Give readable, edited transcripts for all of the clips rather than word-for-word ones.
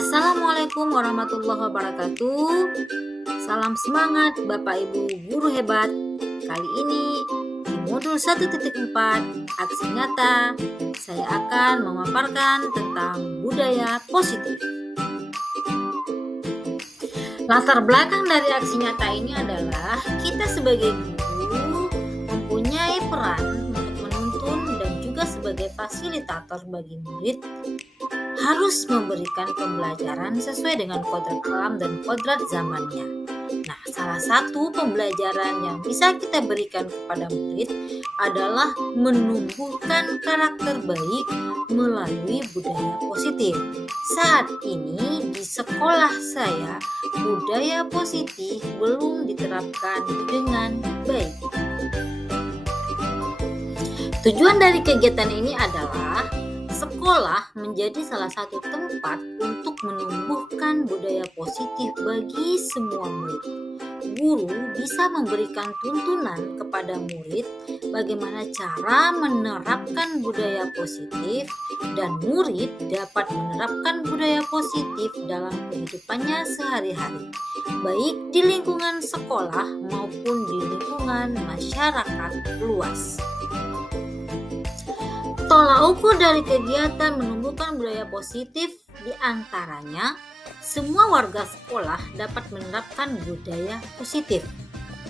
Assalamualaikum warahmatullahi wabarakatuh. Salam semangat Bapak Ibu guru hebat. Kali ini di modul 1.4 aksi nyata saya akan memaparkan tentang budaya positif. Latar belakang dari aksi nyata ini adalah kita sebagai guru mempunyai peran untuk menuntun dan juga sebagai fasilitator bagi murid harus memberikan pembelajaran sesuai dengan kodrat alam dan kodrat zamannya. Nah, salah satu pembelajaran yang bisa kita berikan kepada murid adalah menumbuhkan karakter baik melalui budaya positif. Saat ini di sekolah saya, budaya positif belum diterapkan dengan baik. Tujuan dari kegiatan ini adalah sekolah menjadi salah satu tempat untuk menumbuhkan budaya positif bagi semua murid. Guru bisa memberikan tuntunan kepada murid bagaimana cara menerapkan budaya positif dan murid dapat menerapkan budaya positif dalam kehidupannya sehari-hari, baik di lingkungan sekolah maupun di lingkungan masyarakat luas. Tolak ukur dari kegiatan menumbuhkan budaya positif diantaranya semua warga sekolah dapat menerapkan budaya positif.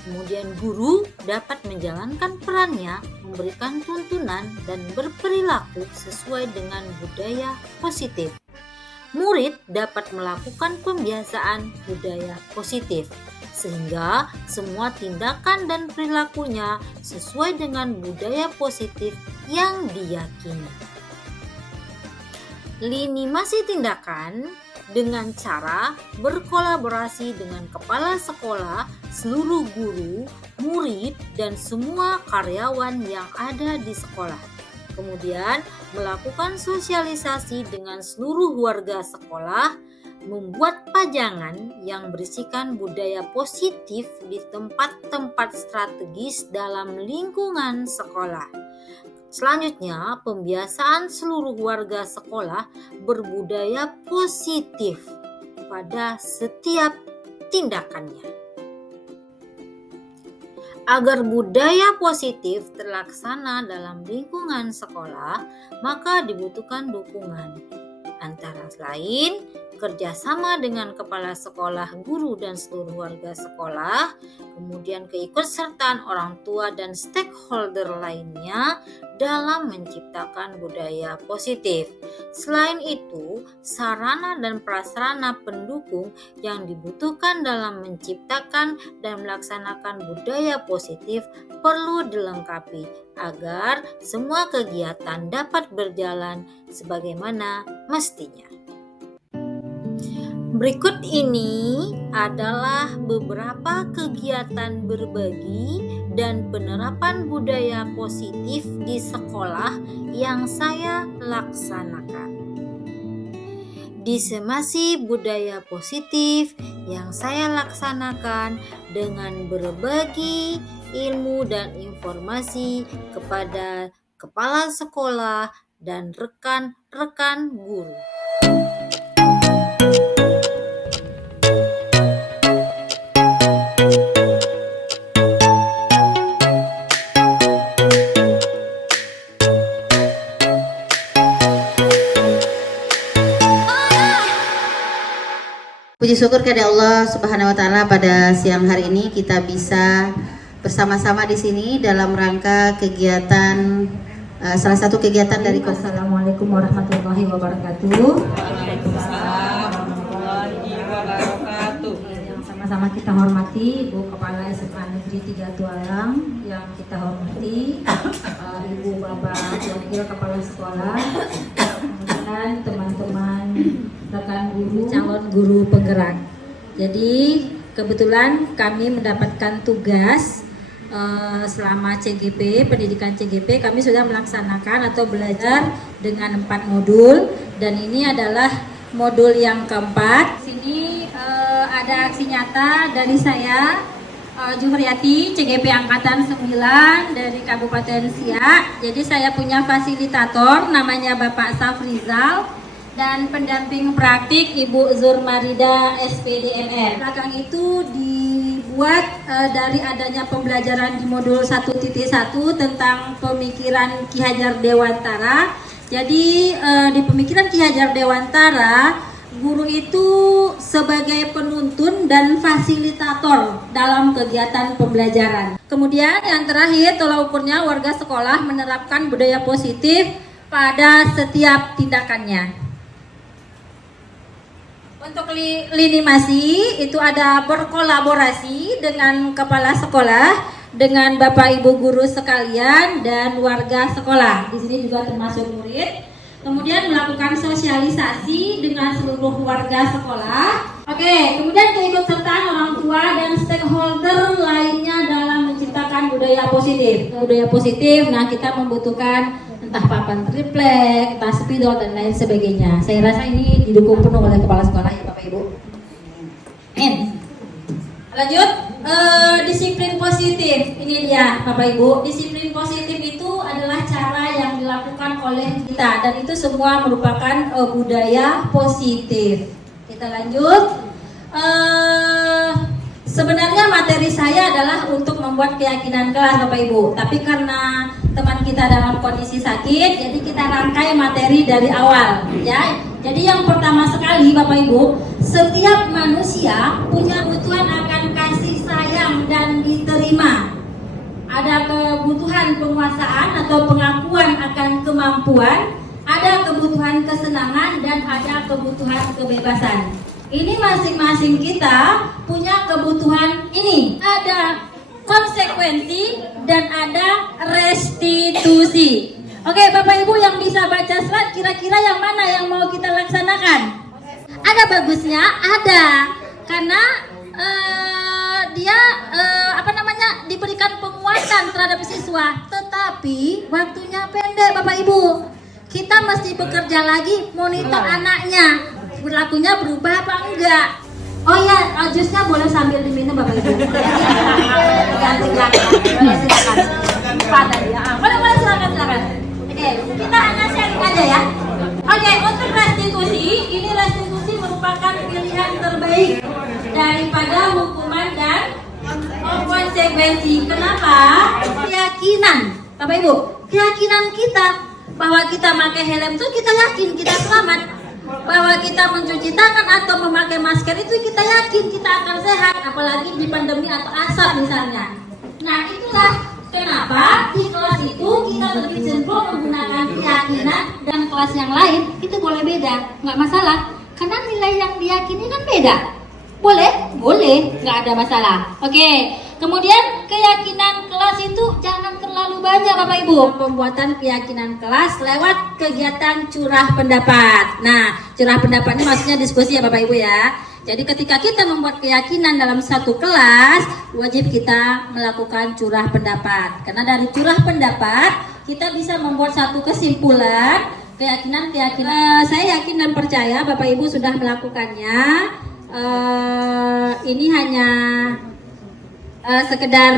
Kemudian guru dapat menjalankan perannya memberikan tuntunan dan berperilaku sesuai dengan budaya positif. Murid dapat melakukan pembiasaan budaya positif sehingga semua tindakan dan perilakunya sesuai dengan budaya positif yang diyakini. Minimasi tindakan dengan cara berkolaborasi dengan kepala sekolah, seluruh guru, murid, dan semua karyawan yang ada di sekolah. Kemudian melakukan sosialisasi dengan seluruh warga sekolah, membuat pajangan yang berisikan budaya positif di tempat-tempat strategis dalam lingkungan sekolah. Selanjutnya, pembiasaan seluruh warga sekolah berbudaya positif pada setiap tindakannya. Agar budaya positif terlaksana dalam lingkungan sekolah, maka dibutuhkan dukungan. Antara lain, kerjasama dengan kepala sekolah, guru, dan seluruh warga sekolah, kemudian keikutsertaan orang tua dan stakeholder lainnya dalam menciptakan budaya positif. Selain itu, sarana dan prasarana pendukung yang dibutuhkan dalam menciptakan dan melaksanakan budaya positif perlu dilengkapi agar semua kegiatan dapat berjalan sebagaimana mestinya. Berikut ini adalah beberapa kegiatan berbagi dan penerapan budaya positif di sekolah yang saya laksanakan. Disemasi budaya positif yang saya laksanakan dengan berbagi ilmu dan informasi kepada kepala sekolah dan rekan-rekan guru. Puji syukur kepada Allah Subhanahu wa taala, pada siang hari ini kita bisa bersama-sama di sini dalam rangka kegiatan salah satu kegiatan dari Assalamualaikum warahmatullahi wabarakatuh. Waalaikumsalam warahmatullahi wabarakatuh. Yang sama-sama kita hormati Ibu Kepala SMA Negeri 3 Tualang, yang kita hormati Ibu Bapak Wakil Kepala Sekolah, kemudian teman-teman rekan guru, calon guru penggerak. Jadi kebetulan kami mendapatkan tugas selama CGP, pendidikan CGP, kami sudah melaksanakan atau belajar dengan 4 modul, dan ini adalah modul yang keempat. Sini ada aksi nyata dari saya, Juhriati, CGP Angkatan 9 dari Kabupaten Siak. Jadi saya punya fasilitator namanya Bapak Safrizal. dan pendamping praktik Ibu Zurmarida SPDMR. Belakang itu dibuat dari adanya pembelajaran di modul 1.1 tentang pemikiran Ki Hajar Dewantara. Jadi di pemikiran Ki Hajar Dewantara, guru itu sebagai penuntun dan fasilitator dalam kegiatan pembelajaran. Kemudian yang terakhir, tolak ukurnya warga sekolah menerapkan budaya positif pada setiap tindakannya. Untuk lini masi itu ada berkolaborasi dengan kepala sekolah, dengan Bapak Ibu guru sekalian dan warga sekolah. Di sini juga termasuk murid. Kemudian melakukan sosialisasi dengan seluruh warga sekolah. Oke, kemudian keikutsertaan orang tua dan stakeholder lainnya dalam menciptakan budaya positif. Budaya positif, nah kita membutuhkan entah papan triplek, entah spidol dan lain sebagainya. Saya rasa ini didukung penuh oleh kepala sekolah ya Bapak Ibu. Lanjut, disiplin positif. Ini dia Bapak Ibu. Disiplin positif itu adalah cara yang dilakukan oleh kita dan itu semua merupakan budaya positif. Kita lanjut. Sebenarnya materi saya adalah untuk membuat keyakinan kelas Bapak Ibu. Tapi karena teman kita dalam kondisi sakit, jadi kita rangkai materi dari awal ya. Jadi yang pertama sekali Bapak Ibu, setiap manusia punya kebutuhan akan kasih sayang dan diterima. Ada kebutuhan penguasaan atau pengakuan akan kemampuan, ada kebutuhan kesenangan dan ada kebutuhan kebebasan. Ini masing-masing kita punya kebutuhan ini. Ada konsekuensi dan ada restitusi. Oke, Bapak Ibu yang bisa baca slide, kira-kira yang mana yang mau kita laksanakan? Ada bagusnya, ada. Karena dia diberikan penguatan terhadap siswa, tetapi waktunya pendek Bapak Ibu. Kita mesti bekerja lagi monitor anaknya. Berlakunya berubah apa enggak? Oh ya, jusnya boleh sambil diminum Bapak Ibu. Ganti silakan. Lupa tadi ya. Boleh silakan. Oke, kita hanya sharing aja ya. Oke, untuk restitusi, ini restitusi merupakan pilihan terbaik daripada hukuman dan konsekuensi. Kenapa? Keyakinan, Bapak Ibu, keyakinan kita bahwa kita pakai helm itu kita yakin kita selamat. Bahwa kita mencuci tangan atau memakai masker itu kita yakin kita akan sehat, apalagi di pandemi atau asap misalnya. Nah itulah kenapa di kelas itu kita lebih cenderung menggunakan keyakinan dan kelas yang lain itu boleh beda, nggak masalah. Karena nilai yang diyakini kan beda. Boleh, nggak ada masalah. Oke, kemudian keyakinan kelas itu jangan terlalu banyak Bapak Ibu. Pembuatan keyakinan kelas lewat kegiatan curah pendapat. Nah, curah pendapat ini maksudnya diskusi ya Bapak Ibu ya. Jadi ketika kita membuat keyakinan dalam satu kelas, wajib kita melakukan curah pendapat. Karena dari curah pendapat, kita bisa membuat satu kesimpulan, keyakinan. Saya yakin dan percaya Bapak Ibu sudah melakukannya. Ini hanya sekedar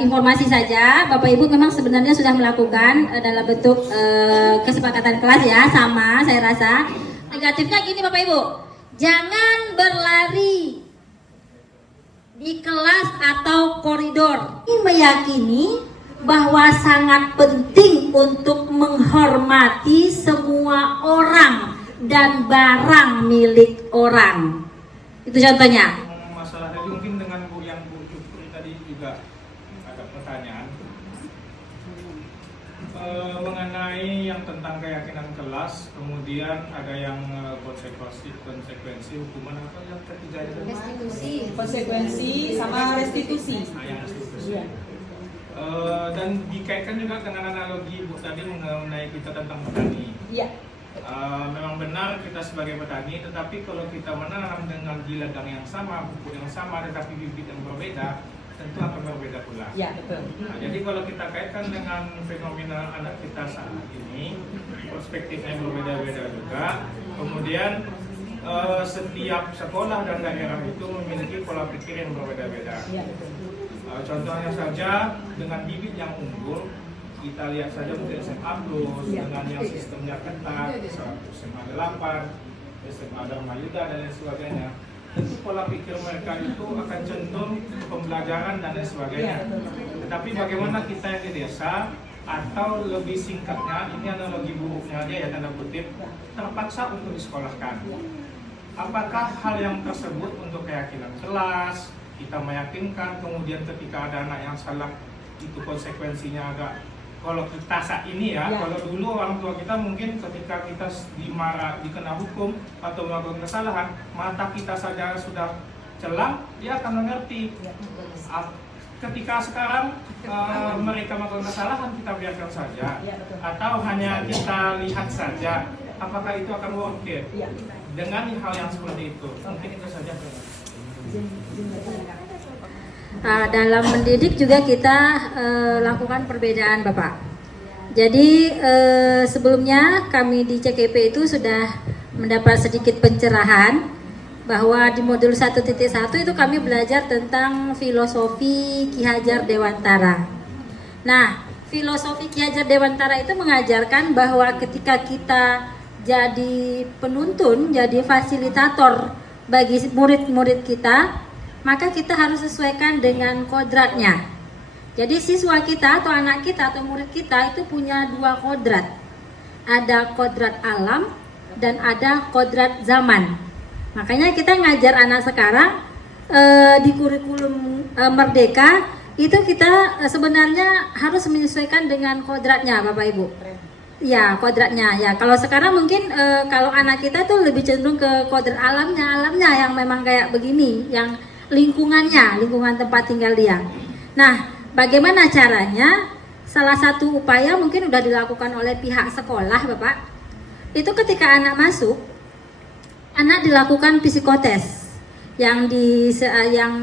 informasi saja. Bapak Ibu memang sebenarnya sudah melakukan dalam bentuk kesepakatan kelas ya, sama saya rasa. Negatifnya gini Bapak Ibu, jangan berlari di kelas atau koridor. Ini meyakini bahwa sangat penting untuk menghormati semua orang dan barang milik orang. Itu contohnya. Masalahnya mungkin dengan Bu Jupri tadi juga ada pertanyaan mengenai yang tentang keyakinan kelas, kemudian ada yang konsekuensi hukuman apa yang ketiga itu? Konsekuensi sama restitusi. Yang restitusi. Dan dikaitkan juga dengan analogi Bu tadi mengenai kita tentang petani. Iya. Memang benar kita sebagai petani, tetapi kalau kita menanam dengan di ladang yang sama, pupuk yang sama, tetapi bibit yang berbeda, tentu akan berbeda pula. Ya, betul. Nah, jadi kalau kita kaitkan dengan fenomena anak kita saat ini, perspektifnya berbeda-beda juga. Kemudian setiap sekolah dan daerah itu memiliki pola pikir yang berbeda-beda. Ya, betul. Contohnya saja dengan bibit yang unggul kita lihat saja mungkin SMA Plus dengan yang sistemnya ketat, SMA 8, SMA Dharma Yuda dan lain sebagainya. Tentu pola pikir mereka itu akan cenderung pembelajaran dan lain sebagainya. Tetapi bagaimana kita yang di desa, atau lebih singkatnya, ini analogi buruknya aja ya tanda kutip, terpaksa untuk disekolahkan. Apakah hal yang tersebut untuk keyakinan kelas, kita meyakinkan, kemudian ketika ada anak yang salah, itu konsekuensinya agak, kalau kita saat ini ya, kalau dulu orang tua kita mungkin ketika kita dimarah, dikena hukum atau melakukan kesalahan, mata kita saja sudah celang, dia akan mengerti. Ketika sekarang mereka melakukan kesalahan, kita biarkan saja, atau hanya kita lihat saja, apakah itu akan worth it dengan hal yang seperti itu? Mungkin itu saja. Dalam mendidik juga kita lakukan perbedaan, Bapak. Jadi sebelumnya kami di CKP itu sudah mendapat sedikit pencerahan bahwa di modul 1.1 itu kami belajar tentang filosofi Ki Hajar Dewantara. Nah, filosofi Ki Hajar Dewantara itu mengajarkan bahwa ketika kita jadi penuntun, jadi fasilitator bagi murid-murid kita, maka kita harus sesuaikan dengan kodratnya. Jadi siswa kita atau anak kita atau murid kita itu punya dua kodrat. Ada kodrat alam dan ada kodrat zaman. Makanya kita ngajar anak sekarang di kurikulum Merdeka itu kita sebenarnya harus menyesuaikan dengan kodratnya, Bapak Ibu. Ya, kodratnya. Ya, kalau sekarang mungkin kalau anak kita tuh lebih cenderung ke kodrat alamnya yang memang kayak begini, yang lingkungannya, lingkungan tempat tinggal dia. Nah, bagaimana caranya? Salah satu upaya mungkin udah dilakukan oleh pihak sekolah, Bapak. Itu ketika anak masuk, anak dilakukan psikotes yang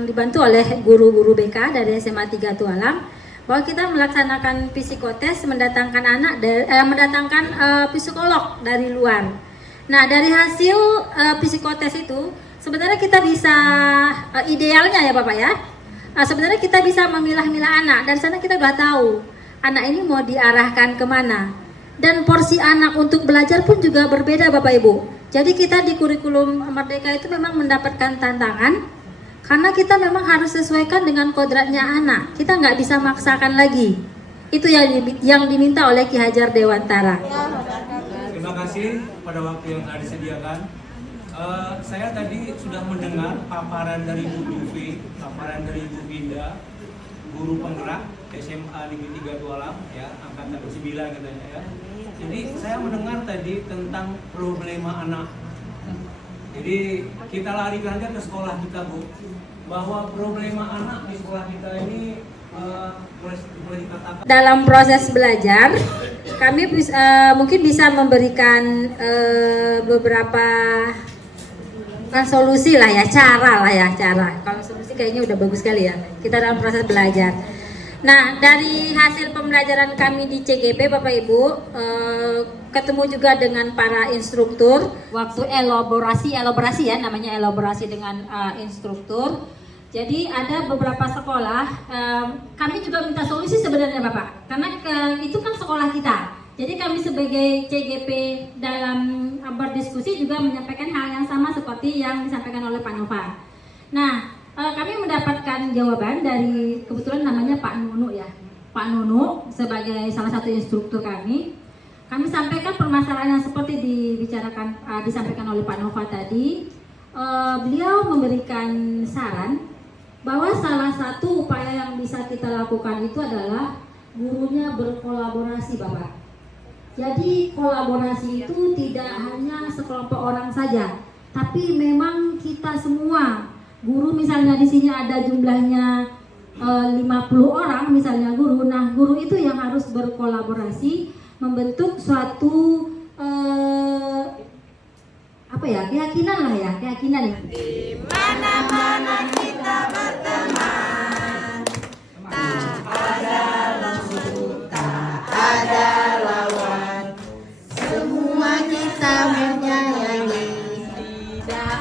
dibantu oleh guru-guru BK dari SMA 3 Tualang, bahwa kita melaksanakan psikotes mendatangkan psikolog dari luar. Nah, dari hasil psikotes itu sebenarnya kita bisa idealnya ya Bapak ya, sebenarnya kita bisa memilah-milah anak. Dan sana kita udah tahu anak ini mau diarahkan kemana, dan porsi anak untuk belajar pun juga berbeda Bapak Ibu. Jadi kita di kurikulum Merdeka itu memang mendapatkan tantangan, karena kita memang harus sesuaikan dengan kodratnya anak. Kita nggak bisa maksakan lagi. Itu yang diminta oleh Ki Hajar Dewantara. Terima kasih pada waktu yang telah disediakan. Saya tadi sudah mendengar paparan dari Bu Duvi, paparan dari Bu Binda, guru penggerak SMA Negeri 3 Tualang, ya, angkatan 9 katanya ya. Jadi saya mendengar tadi tentang problema anak. Jadi kita larikan aja ke sekolah kita, Bu, bahwa problema anak di sekolah kita ini boleh dikatakan. Dalam proses belajar, kami mungkin bisa memberikan beberapa solusi lah ya, cara. Kalau solusi kayaknya udah bagus sekali ya. Kita dalam proses belajar. Nah, dari hasil pembelajaran kami di CGP Bapak Ibu, ketemu juga dengan para instruktur waktu elaborasi ya, namanya elaborasi dengan instruktur. Jadi ada beberapa sekolah, kami juga minta solusi sebenarnya Bapak, karena itu kan sekolah kita. Jadi kami sebagai CGP dalam berdiskusi juga menyampaikan hal yang sama seperti yang disampaikan oleh Pak Nova. Nah, kami mendapatkan jawaban dari, kebetulan namanya Pak Nunu ya, Pak Nunu sebagai salah satu instruktur kami. Kami sampaikan permasalahan yang seperti disampaikan oleh Pak Nova tadi. Beliau memberikan saran bahwa salah satu upaya yang bisa kita lakukan itu adalah gurunya berkolaborasi Bapak. Jadi kolaborasi itu tidak hanya sekelompok orang saja, tapi memang kita semua. Guru misalnya di sini ada jumlahnya 50 orang misalnya guru. Nah, guru itu yang harus berkolaborasi membentuk suatu keyakinan lah ya, keyakinan ya. Di mana-mana kita berteman, tak ada musuh, tak ada lawan, semua kita menyayangi. Tidak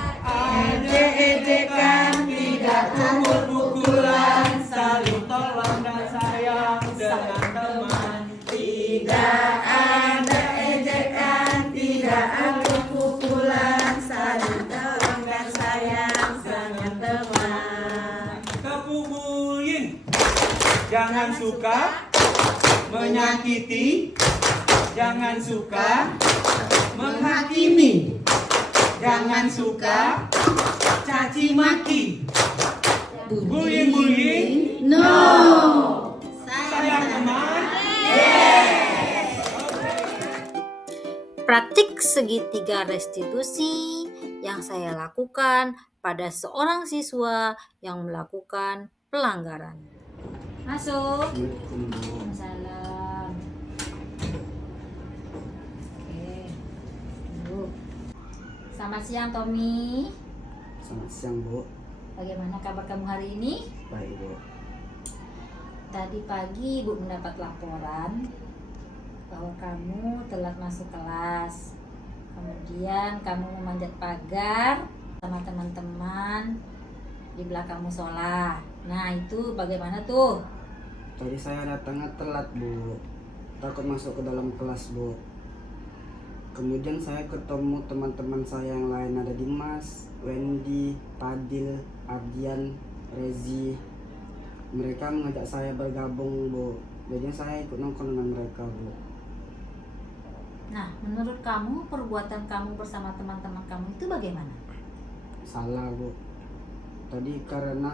ejek-ejekan, tidak pukul-pukulan, saling tolong dan sayang dengan teman. Jangan suka menyakiti, jangan suka menghakimi, jangan suka caci maki, bullying, No. sayang teman. Praktik segitiga restitusi yang saya lakukan pada seorang siswa yang melakukan pelanggaran. Masuk. Salam. Oke. Duduk. Selamat siang Tommy. Selamat siang, Bu. Bagaimana kabar kamu hari ini? Baik, Bu. Tadi pagi Ibu mendapat laporan bahwa kamu telat masuk kelas. Kemudian kamu memanjat pagar sama teman-teman di belakang musola. Nah, itu bagaimana tuh? Tadi saya datangnya telat, Bu. Takut masuk ke dalam kelas, Bu. Kemudian saya ketemu teman-teman saya yang lain, ada Dimas, Wendy, Padil, Ardian, Rezi. Mereka mengajak saya bergabung, Bu. Jadi saya ikut nongkrong dengan mereka, Bu. Nah, menurut kamu perbuatan kamu bersama teman-teman kamu itu bagaimana? Salah, Bu. Tadi karena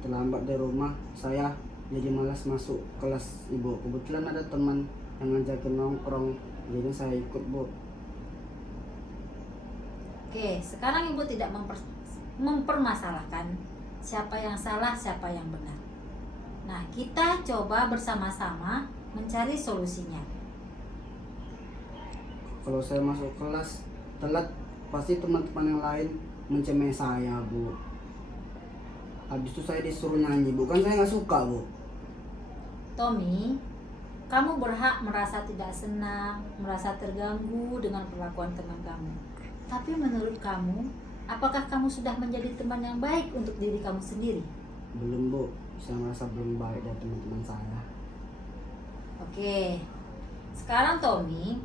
terlambat dari rumah, saya jadi malas masuk kelas, Ibu. Kebetulan ada teman yang ngajakin nongkrong, jadi saya ikut, Bu. Oke, sekarang Ibu tidak mempermasalahkan siapa yang salah, siapa yang benar. Nah, kita coba bersama-sama mencari solusinya. Kalau saya masuk kelas telat, pasti teman-teman yang lain mencemeh saya, Bu. Habis itu saya disuruh nyanyi, Bu. Kan saya nggak suka, Bu. Tommy, kamu berhak merasa tidak senang, merasa terganggu dengan perlakuan teman kamu. Tapi menurut kamu, apakah kamu sudah menjadi teman yang baik untuk diri kamu sendiri? Belum, Bu. Saya merasa belum baik dari teman-teman saya. Oke, sekarang Tommy,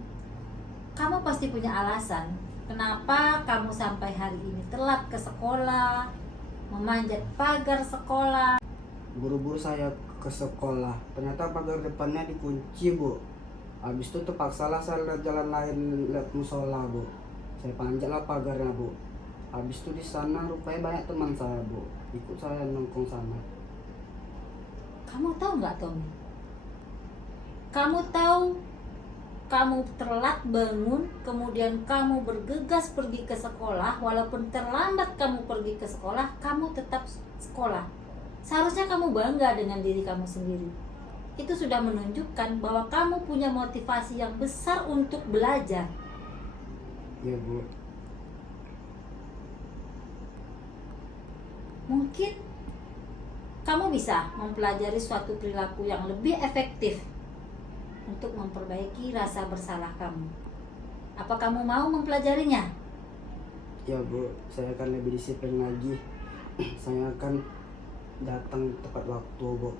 kamu pasti punya alasan kenapa kamu sampai hari ini telat ke sekolah, memanjat pagar sekolah. Buru-buru saya ke sekolah, ternyata pagar depannya dikunci, Bu. Habis itu terpaksalah saya lihat jalan lain, lihat musola, Bu. Saya panjatlah pagarnya, Bu. Habis itu di sana rupanya banyak teman saya, Bu. Ikut saya nongkrong sana. Kamu tahu nggak, Tommy? Kamu tahu kamu telat bangun, kemudian kamu bergegas pergi ke sekolah, walaupun terlambat kamu pergi ke sekolah, kamu tetap sekolah. Seharusnya kamu bangga dengan diri kamu sendiri. Itu sudah menunjukkan bahwa kamu punya motivasi yang besar untuk belajar. Iya, Bu. Mungkin kamu bisa mempelajari suatu perilaku yang lebih efektif untuk memperbaiki rasa bersalah kamu. Apa kamu mau mempelajarinya? Ya, Bu. Saya akan lebih disiplin lagi. Saya akan datang tepat waktu, Bu.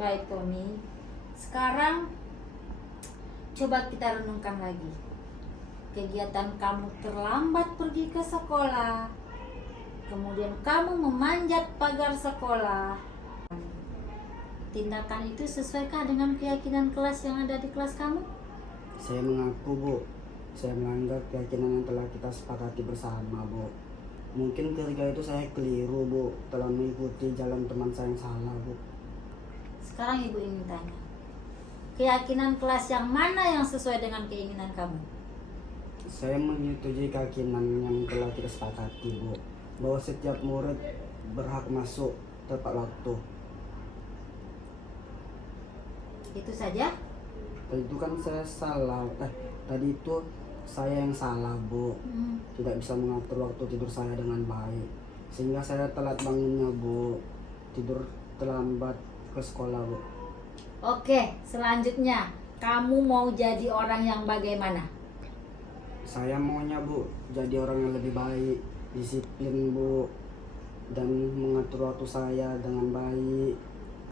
Baik, Tommy. Sekarang coba kita renungkan lagi. Kegiatan kamu terlambat pergi ke sekolah, kemudian kamu memanjat pagar sekolah. Tindakan itu sesuaikah dengan keyakinan kelas yang ada di kelas kamu? Saya mengaku, Bu. Saya melanggar keyakinan yang telah kita sepakati bersama, Bu. Mungkin ketika itu saya keliru, Bu, telah mengikuti jalan teman saya yang salah, Bu. Sekarang Ibu ingin tanya, keyakinan kelas yang mana yang sesuai dengan keinginan kamu? Saya menyetujui keyakinan yang telah kita sepakati, Bu, bahwa setiap murid berhak masuk tepat waktu. Itu saja? Tadi itu kan saya salah. Tadi itu saya yang salah, Bu. Tidak bisa mengatur waktu tidur saya dengan baik, sehingga saya telat bangunnya, Bu. Tidur terlambat ke sekolah, Bu. Oke, selanjutnya kamu mau jadi orang yang bagaimana? Saya maunya, Bu, jadi orang yang lebih baik, disiplin, Bu, dan mengatur waktu saya dengan baik,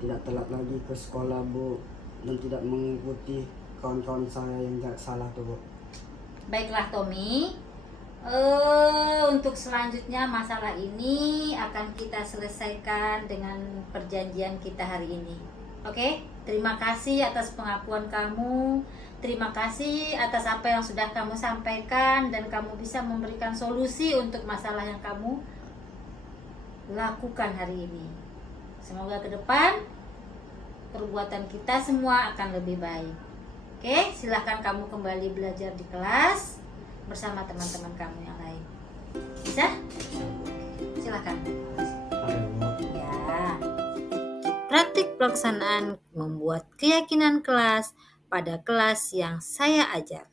tidak telat lagi ke sekolah, Bu, dan tidak mengikuti kawan-kawan saya yang salah tuh, Bu. Baiklah, Tommy. Untuk selanjutnya masalah ini akan kita selesaikan dengan perjanjian kita hari ini. Oke, terima kasih atas pengakuan kamu. Terima kasih atas apa yang sudah kamu sampaikan dan kamu bisa memberikan solusi untuk masalah yang kamu lakukan hari ini. Semoga ke depan perbuatan kita semua akan lebih baik. Oke, silahkan kamu kembali belajar di kelas bersama teman-teman kamu yang lain. Bisa? Silahkan. Ya. Praktik pelaksanaan membuat keyakinan kelas pada kelas yang saya ajar.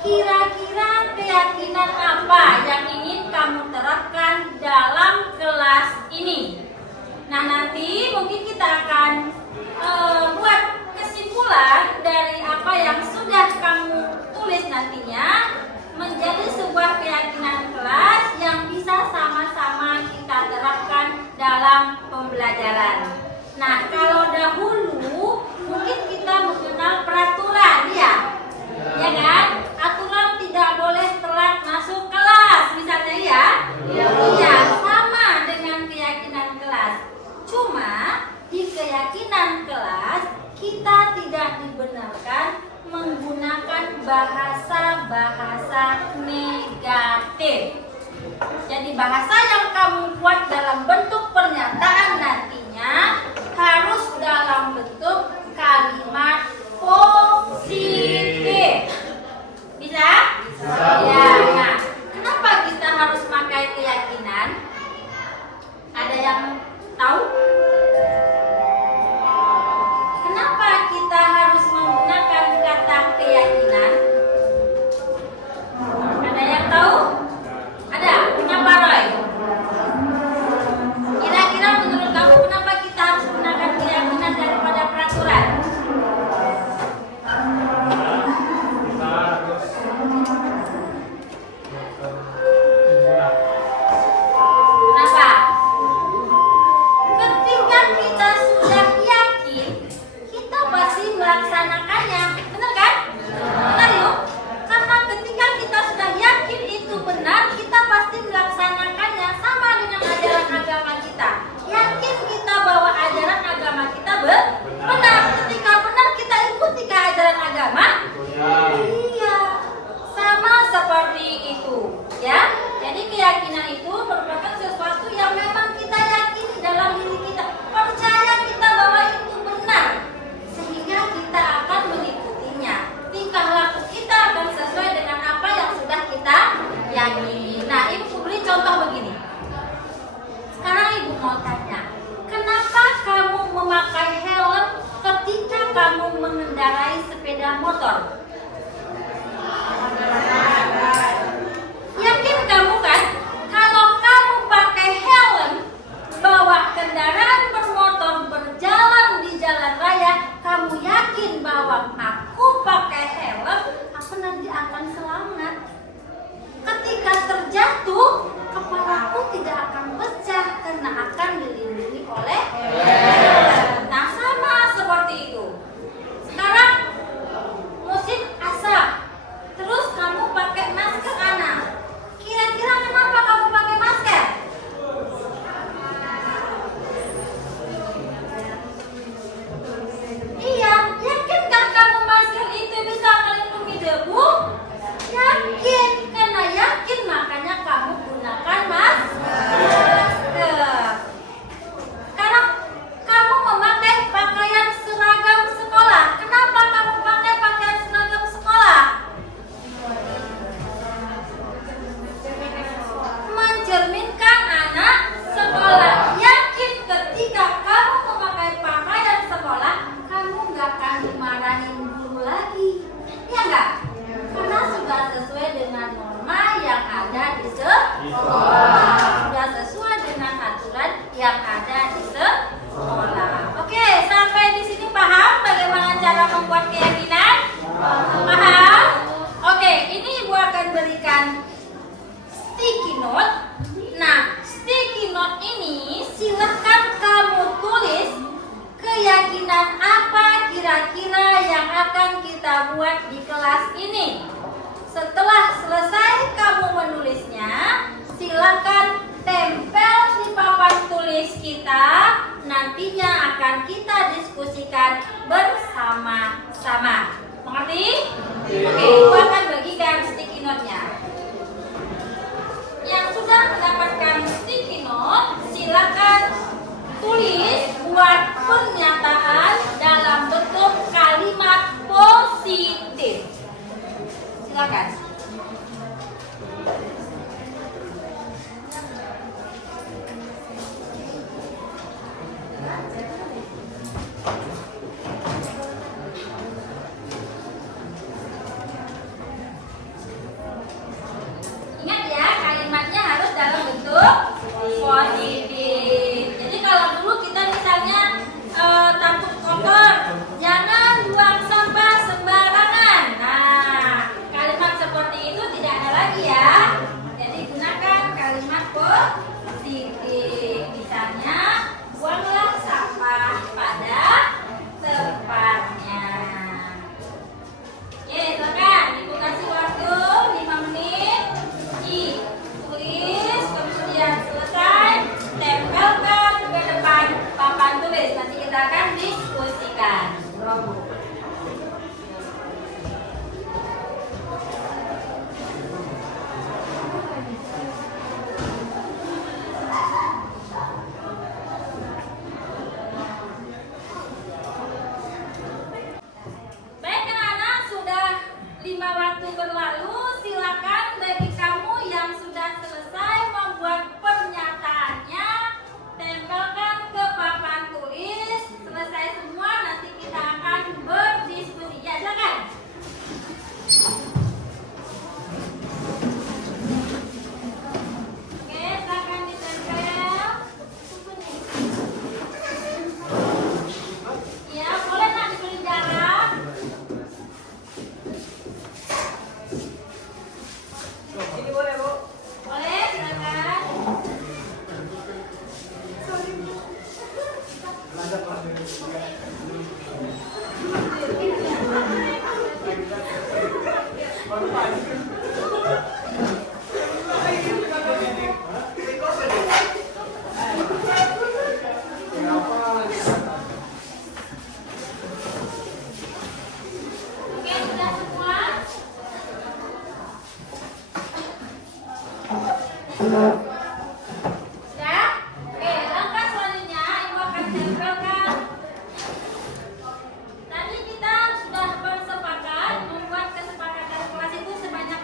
Kira-kira keyakinan apa yang ingin kamu terapkan dalam kelas ini? Nah, nanti mungkin kita akan buat kesimpulan dari apa yang sudah kamu tulis nantinya menjadi sebuah keyakinan kelas yang bisa sama-sama kita terapkan dalam pembelajaran. Nah, kalau dahulu mungkin kita mengenal peraturan, ya kan? Aturan tidak boleh telat masuk kelas, misalnya ya. Iya, sama dengan keyakinan kelas. Cuma di keyakinan kelas kita tidak dibenarkan menggunakan bahasa-bahasa negatif. Jadi bahasa yang kamu buat dalam bentuk pernyataan nantinya harus dalam bentuk kalimat positif. Bisa? Ya. Nah, kenapa kita harus pakai keyakinan? Ada yang tahu? Kenapa kita harus menggunakan kata keyakinan? Ada yang tahu? Ada? Kenapa, Roy? Kira-kira menurut kamu kenapa kita harus menggunakan keyakinan daripada peraturan? motor? Yakin kamu kan kalau kamu pakai helm, bawa kendaraan bermotor berjalan di jalan raya, kamu yakin bahwa aku pakai helm, aku nanti akan selamat. Ketika terjatuh, kepalaku tidak akan pecah karena akan dilindungi oleh helm. Nah, sama seperti itu. Sekarang musim asap, terus kamu pakai masker anak. Kira-kira kenapa kamu pakai masker? Iya, yakinkah kamu masker itu bisa melindungi debu? Yakin, karena yakin makanya kamu gunakan masker. Sekarang kamu memakai pakaian seragam sekolah. Kenapa kamu pakai pakaian seragam sekolah? Mencerminkan anak sekolah. Yakin ketika kamu memakai pakaian sekolah, kamu nggak akan dimarahin guru lagi, ya nggak? Karena sudah sesuai dengan norma yang ada di sekolah, sudah sesuai dengan aturan yang ada di sekolah. Oke, sampai di sini paham bagaimana cara membuat keyakinan? Paham? Oke, ini Ibu akan berikan sticky note. Nah, sticky note ini silahkan kamu tulis keyakinan apa kira-kira yang akan kita buat di kelas ini. Setelah selesai kamu menulisnya, silakan tempel di papan tulis kita. Nantinya akan kita diskusikan bersama-sama. Mengerti? Oke, Ibu akan bagikan sticky note-nya. Yang sudah mendapatkan sticky note, silakan tulis buat pernyataan dalam bentuk kalimat positif. Silakan. Ingat ya, kalimatnya harus dalam bentuk positif. Jadi kalau dulu kita misalnya takut kotor, jangan buang sampah sembarangan. Nah, kalimat seperti itu tidak ada lagi ya. Jadi gunakan kalimat positif. Misalnya, buanglah sampah pada tempatnya. Oke, silakan. Ibu kasih waktu 5 menit. Tulis, kemudian selesai, tempelkan ke depan papan tulis. Nanti kita akan diskusikan. Baik anak-anak, sudah 5 waktu berlalu. Silakan bagi kamu yang sudah selesai membuat pernyataannya, tempelkan ke papan tulis. Selesai semua, nanti kita akan berdiskusi. Ya, silakan. Oke, silakan ditempel. Ya, boleh nak diberi jarak. Boleh, silakan. Oke, sudah semua. Sudah? Oke, langkah selanjutnya Ibu akan tempelkan. Tadi kita sudah bersepakat membuat kesepakatan kelas itu sebanyak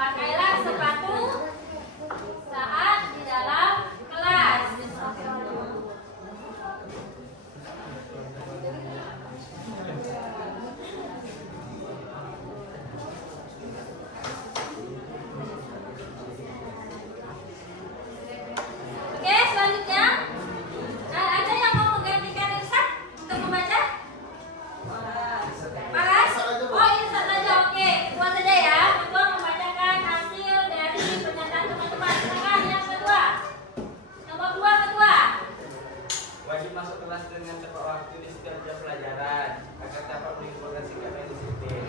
Pakailah sepatu saat di dalam kelas. Oke, selanjutnya ada yang mau menggantikan Irsyad untuk membaca? Paras? Oh, Irsyad saja, oke. Buat saja ya, untuk membacakan hasil dari pernyataan teman-teman. Silakan yang kedua. Nomor 2 kedua. Wajib masuk kelas dengan tepat waktu di setiap jam pelajaran agar dapat menimbulkan sikap yang disiplin.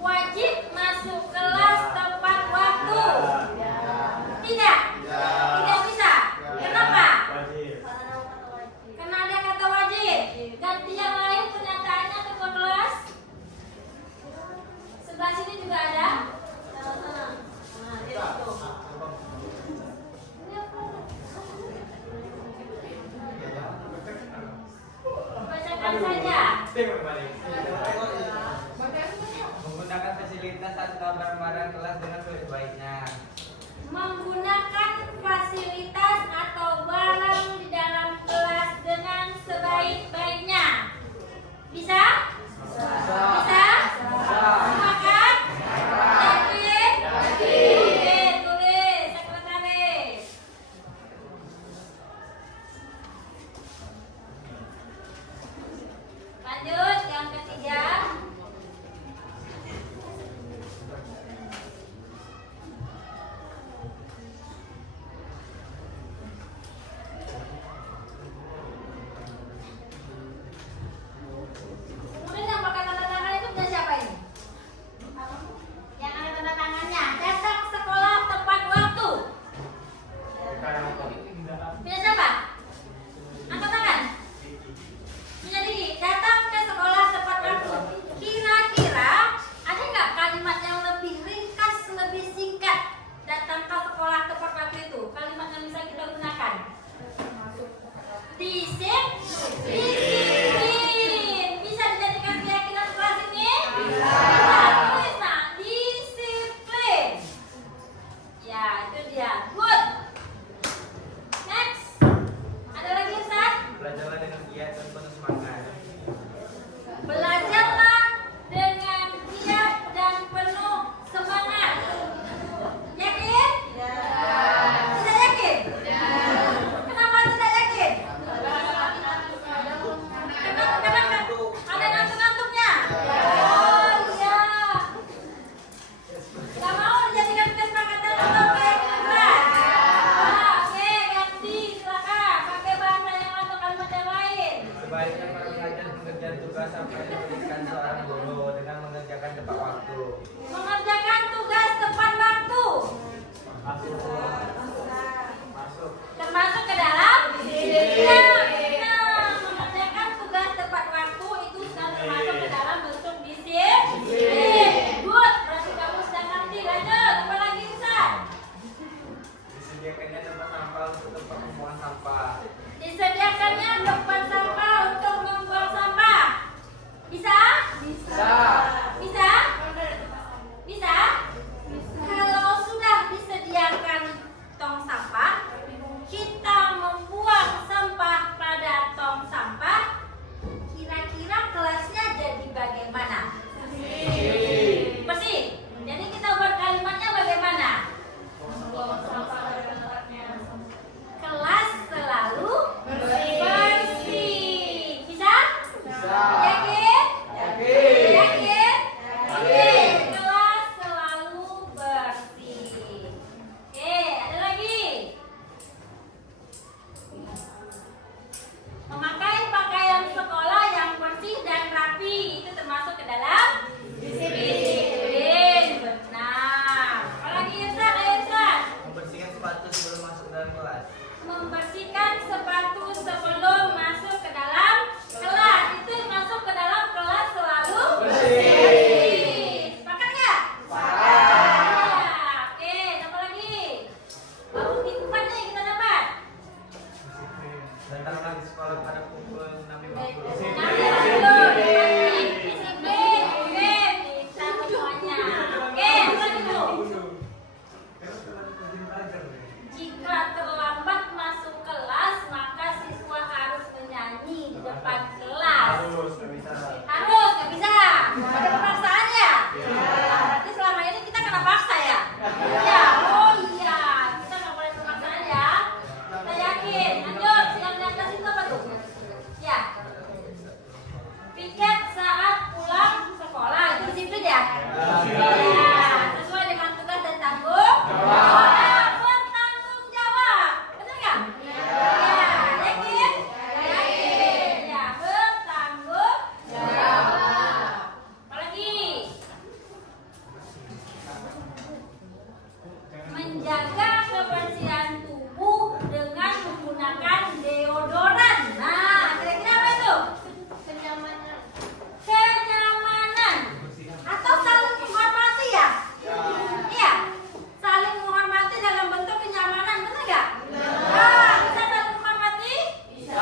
Wajib masuk kelas tepat waktu. Tidak. Tidak bisa. Kenapa? Karena ada kata wajib. Ganti yang lain pernyataannya ketua kelas. Sebelah sini juga ada. Bacakan saja. Menggunakan fasilitas atau barang-barang kelas dengan sebaik-baiknya. Menggunakan fasilitas atau barang di dalam kelas dengan sebaik-baiknya. Bisa? Bisa? Sepakat? Yakin? Oke, tulis sekretaris. Lanjut yang ketiga. Kemudian yang pakai tanda tangan itu punya siapa ini? Yang ada tanda tangannya. Datang sekolah tepat waktu. Punya siapa? Angkat tangan. Punya Diki. Datang ke sekolah tepat waktu. Kira-kira ada nggak kalimat yang lebih ringkas, lebih singkat? Datang ke sekolah tepat waktu itu. Kalimat yang bisa kita gunakan. Disiplin. Bisa dijadikan keyakinan kelas ini? Bisa. Tulis nah, disiplin. Ya, itu dia. Good. Next. Ada lagi Ustaz? Belajarlah dengan giat dan penuh semangat. Belajarlah dengan giat dan penuh semangat. Yakin? Tidak yakin? Kenapa tidak yakin? Kadang-kadang ada ngantuk-ngantuknya. Oh iya. Gak mau dijadikan kesepakatan atau keyakinan kelas? Oke, ganti silakan. Pakai bahasa yang atau kalimat yang lain. Sebaiknya para pengajar mengerjakan tugas apa yang diberikan seorang guru dengan mengerjakan tepat waktu. Mengerjakan tugas tepat waktu. Masuk. Termasuk ke dalam? Iya. Nah, mengerjakan tugas tepat waktu itu sudah termasuk ke dalam bentuk disiplin. Good. Berarti kamu sudah ngerti. Lanjut. Apa lagi Ustaz? Disediakannya tempat sampah untuk tempat pembuangan sampah. Disediakannya tempat sampah untuk membuang sampah. Bisa? Bisa. Bisa? Bisa? Kalau sudah disediakan Sesuai dengan tugas dan tanggung jawab. Bertanggung jawab. Betul nggak? Yakin? Yakin. Ya, bertanggung jawab. Apalagi? Menjaga kebersihan tubuh dengan menggunakan deodoran. Nah, kira-kira apa itu? Kenyamanan. Atau saling menghormati ya? Iya. Saling menghormati dalam bentuk kenyamanan, benar nggak? Bisa saling menghormati? Bisa.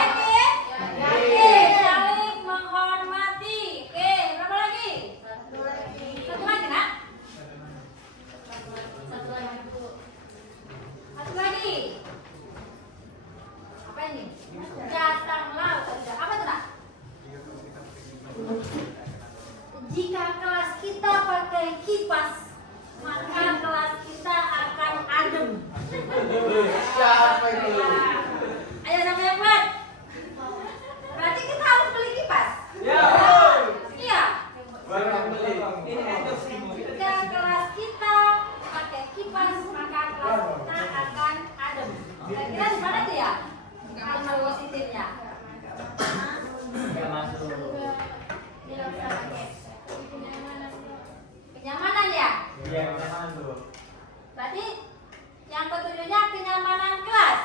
Yakin? Yakin. Saling menghormati. Oke, berapa lagi? Satu lagi, nak? Satu lagi. Apa ini? Datanglah kerja. Apa itu, nak? Jika kelas kita pakai kipas, maka kelas kita akan adem. Siapa itu? Ayo siapa yang buat? Berarti kita harus beli kipas. Iya. Jika kelas kita pakai kipas, maka kelas kita akan adem. Kira-kira di mana tuh ya? Hal positifnya. Nggak masuk. Tidak usah pakai. Kenyamanan ya? Iya, nggak masuk. Berarti yang ketujuhnya kenyamanan kelas.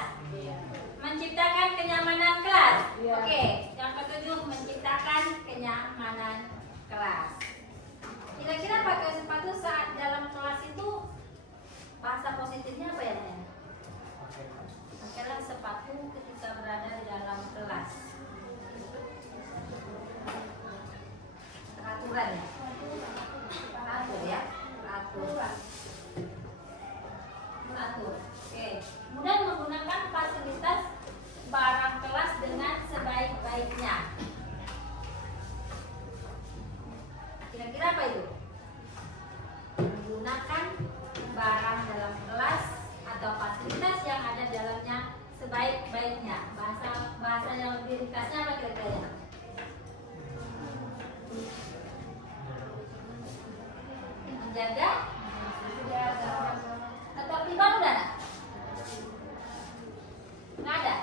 Menciptakan kenyamanan kelas. Oke, yang ketujuh menciptakan kenyamanan kelas. Kira-kira pakai sepatu saat dalam kelas itu bahasa positifnya apa ya? Nen? Pakailah sepatu ketika berada di dalam kelas. Peraturan ya? Teratur ya? Teratur. Oke. Kemudian menggunakan fasilitas barang kelas dengan sebaik-baiknya. Kira-kira apa itu? Menggunakan barang dalam kelas atau fasilitas yang ada dalamnya sebaik-baiknya. Bahasa yang lebih ringkasnya apa kira-kira? Menjaga ketertiban udah ada? Nggak ada.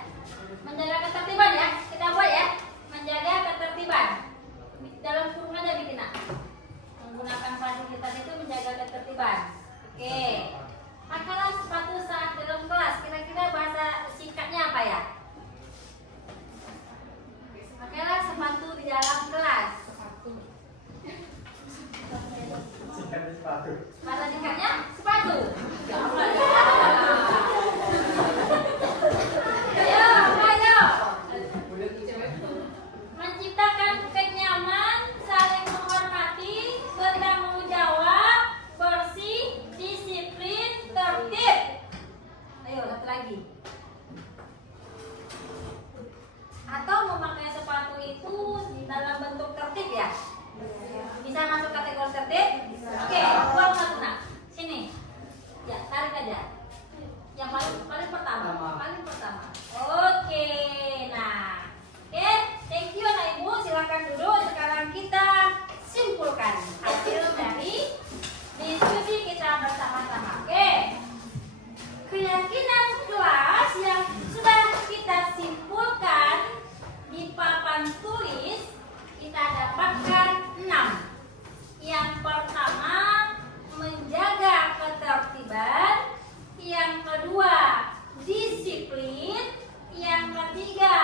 Menjaga ketertiban ya, kita buat ya. Menjaga ketertiban. Dalam kurung aja bikin nak. Menggunakan fasilitas itu menjaga ketertiban. Oke. Pakailah sepatu saat dalam kelas. Kira-kira bahasa singkatnya apa ya? Pakailah sepatu di dalam kelas. Bahasa singkatnya sepatu. Ayo. Menciptakan kenyaman, saling menghormati, bertanggung jawab, bersih, disiplin, tertib. Ayo, satu lagi. Atau memakai sepatu itu dalam bentuk tertib ya? Bisa masuk kategori tertib? Oke, buang satu nak. Sini. Ya, tarik aja. Yang paling pertama. Oke, nah. Oke, thank you anak ibu. Silakan duduk. Sekarang kita simpulkan hasil dari diskusi kita bersama-sama. Oke. Keyakinan kelas yang sudah kita simpulkan di papan tulis kita dapatkan 6. Yang pertama, menjaga ketertiban. Yang kedua, disiplin. Yang ketiga,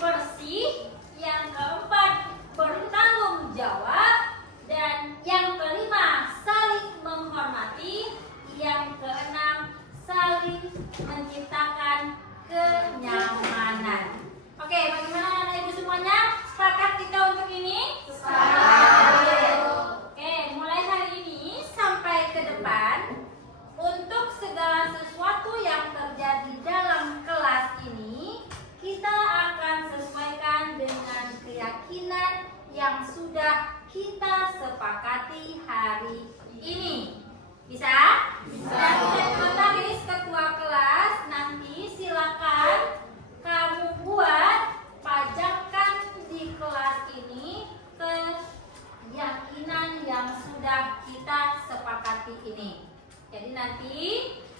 bersih. Yang keempat, bertanggung jawab. Dan yang kelima, saling menghormati. Yang keenam, saling menciptakan kenyamanan. Oke, bagaimana anak ibu semuanya? Sepakat kita untuk ini? Sepakat. Oke, mulai hari ini sampai ke depan, untuk segala sesuatu yang terjadi dalam kelas ini, kita akan sesuaikan dengan keyakinan yang sudah kita sepakati hari ini. Bisa? Bisa. Dan sekretaris ketua kelas nanti silakan kamu buat pajakkan di kelas ini keyakinan yang sudah Jadi nanti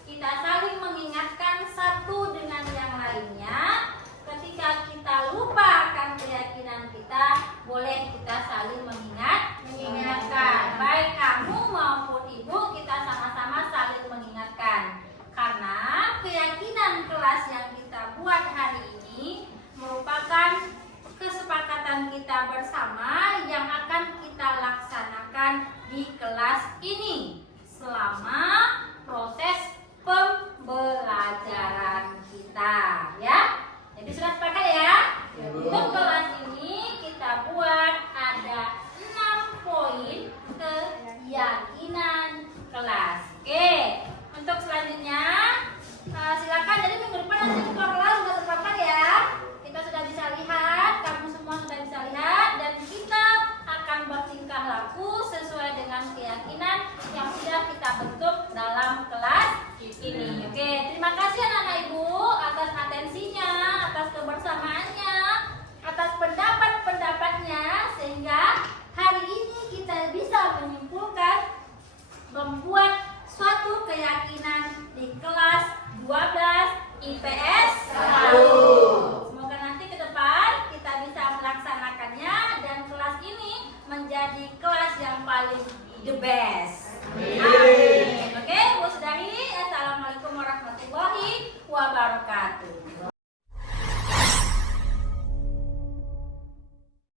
kita saling mengingatkan satu dengan yang lainnya. Ketika kita lupa akan keyakinan kita, boleh kita saling mengingatkan. Baik kamu maupun ibu, kita sama-sama saling mengingatkan. Karena keyakinan kelas yang kita buat hari ini merupakan kesepakatan kita bersama yang akan kita laksanakan di kelas ini selama proses pembelajaran kita, ya. Jadi sudah sepakat ya? Untuk kelas ini kita buat ada 6 poin keyakinan kelas. Oke, untuk selanjutnya silakan. Jadi minggu depan nanti kita kelas sudah terpakat ya. Kita sudah bisa lihat, kamu semua sudah bisa lihat, dan kita akan bertingkah laku sesuai dengan keyakinan yang sudah kita bentuk dalam kelas ini. Oke, terima kasih anak-anak ibu atas atensinya, atas kebersamaannya, atas pendapat-pendapatnya, sehingga hari ini kita bisa menyimpulkan membuat suatu keyakinan di kelas 12 IPS 1. Semoga nanti ke depan kita bisa melaksanakannya dan kelas ini menjadi kelas yang paling the best.